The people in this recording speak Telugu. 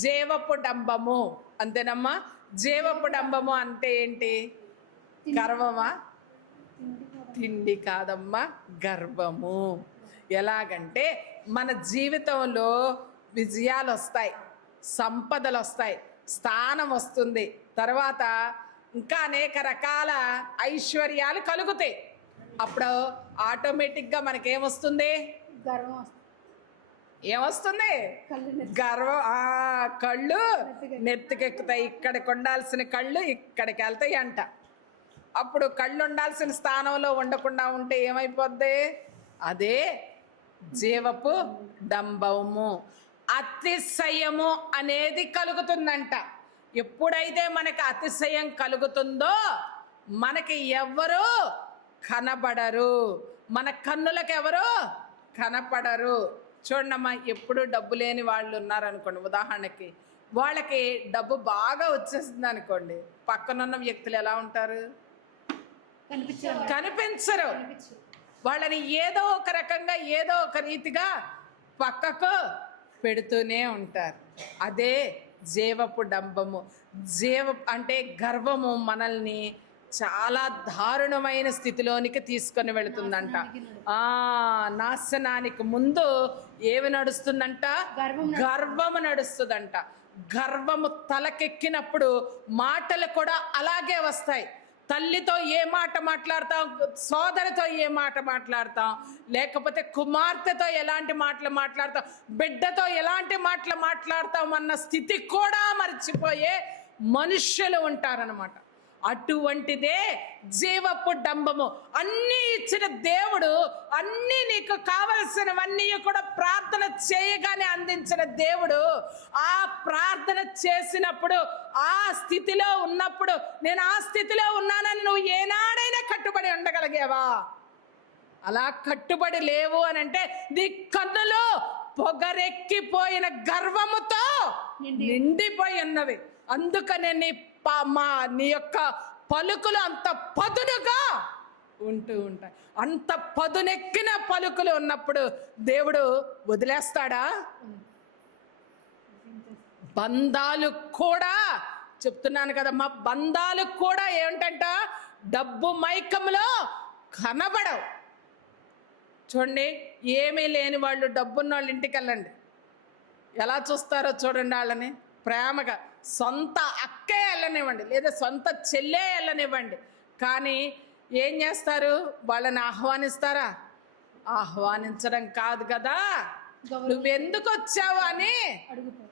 జీవపు డంబము. అంతేనమ్మా? జీవపు డంబము అంటే ఏంటి? గర్వమా? తిండి కాదమ్మా, గర్వము. ఎలాగంటే మన జీవితంలో విజయాలు వస్తాయి, సంపదలు వస్తాయి, స్థానం వస్తుంది, తర్వాత ఇంకా అనేక రకాల ఐశ్వర్యాలు కలుగుతాయి. అప్పుడు ఆటోమేటిక్గా మనకేమొస్తుంది? ఏమొస్తుంది? గర్వం. కళ్ళు నెత్తికెక్కుతాయి. ఇక్కడికి ఉండాల్సిన కళ్ళు ఇక్కడికి వెళ్తాయి అంట. అప్పుడు కళ్ళు ఉండాల్సిన స్థానంలో ఉండకుండా ఉంటే ఏమైపోద్ది? అదే జీవపు డంబము. అతిశయము అనేది కలుగుతుందంట. ఎప్పుడైతే మనకి అతిశయం కలుగుతుందో మనకి ఎవరు కనబడరు, మన కన్నులకు ఎవరు కనపడరు. చూడమ్మా, ఎప్పుడు డబ్బు లేని వాళ్ళు ఉన్నారనుకోండి, ఉదాహరణకి వాళ్ళకి డబ్బు బాగా వచ్చేస్తుంది అనుకోండి, పక్కనున్న వ్యక్తులు ఎలా ఉంటారు? కనిపించరు. వాళ్ళని ఏదో ఒక రకంగా ఏదో ఒక రీతిగా పక్కకు పెడుతూనే ఉంటారు. అదే జీవపు డంబము. అంటే గర్వము మనల్ని చాలా దారుణమైన స్థితిలోనికి తీసుకొని వెళుతుందంట. నాశనానికి ముందు ఏమి నడుస్తుందంట? గర్వము నడుస్తుందంట. గర్వము తలకెక్కినప్పుడు మాటలు కూడా అలాగే వస్తాయి. తల్లితో ఏ మాట మాట్లాడతాం, సోదరితో ఏ మాట మాట్లాడతాం, లేకపోతే కుమార్తెతో ఎలాంటి మాటలు మాట్లాడతాం, బిడ్డతో ఎలాంటి మాటలు మాట్లాడతాం అన్న స్థితి కూడా మర్చిపోయే మనుష్యులు ఉంటారనమాట. అటువంటిదే జీవపు డంబము. అన్నీ ఇచ్చిన దేవుడు, అన్నీ నీకు కావలసినవన్నీ కూడా ప్రార్థన చేయగానే అందించిన దేవుడు, ఆ ప్రార్థన చేసినప్పుడు ఆ స్థితిలో ఉన్నప్పుడు, నేను ఆ స్థితిలో ఉన్నానని నువ్వు ఏనాడైనా కట్టుబడి ఉండగలిగావా? అలా కట్టుబడి లేవు అని అంటే నీ కన్నులో పొగరెక్కిపోయిన గర్వముతో నిండిపోయి ఉన్నవి. అందుకనే నీ యొక్క పలుకులు అంత పదునుగా ఉంటూ ఉంటాయి. అంత పదునెక్కిన పలుకులు ఉన్నప్పుడు దేవుడు వదిలేస్తాడా? బంధాలు కూడా, చెప్తున్నాను కదమ్మా, బంధాలు కూడా ఏమిటంట? డబ్బు మైకంలో కనబడవు. చూడండి, ఏమీ లేని వాళ్ళు, డబ్బున్న వాళ్ళ ఇంటికి వెళ్ళండి, ఎలా చూస్తారో చూడండి. వాళ్ళని ప్రేమగా సొంత అక్కే వెళ్ళనివ్వండి, లేదా సొంత చెల్లే వెళ్ళనివ్వండి, కానీ ఏం చేస్తారు? వాళ్ళని ఆహ్వానిస్తారా? ఆహ్వానించడం కాదు కదా, నువ్వెందుకు వచ్చావు అని అడుగుతారు.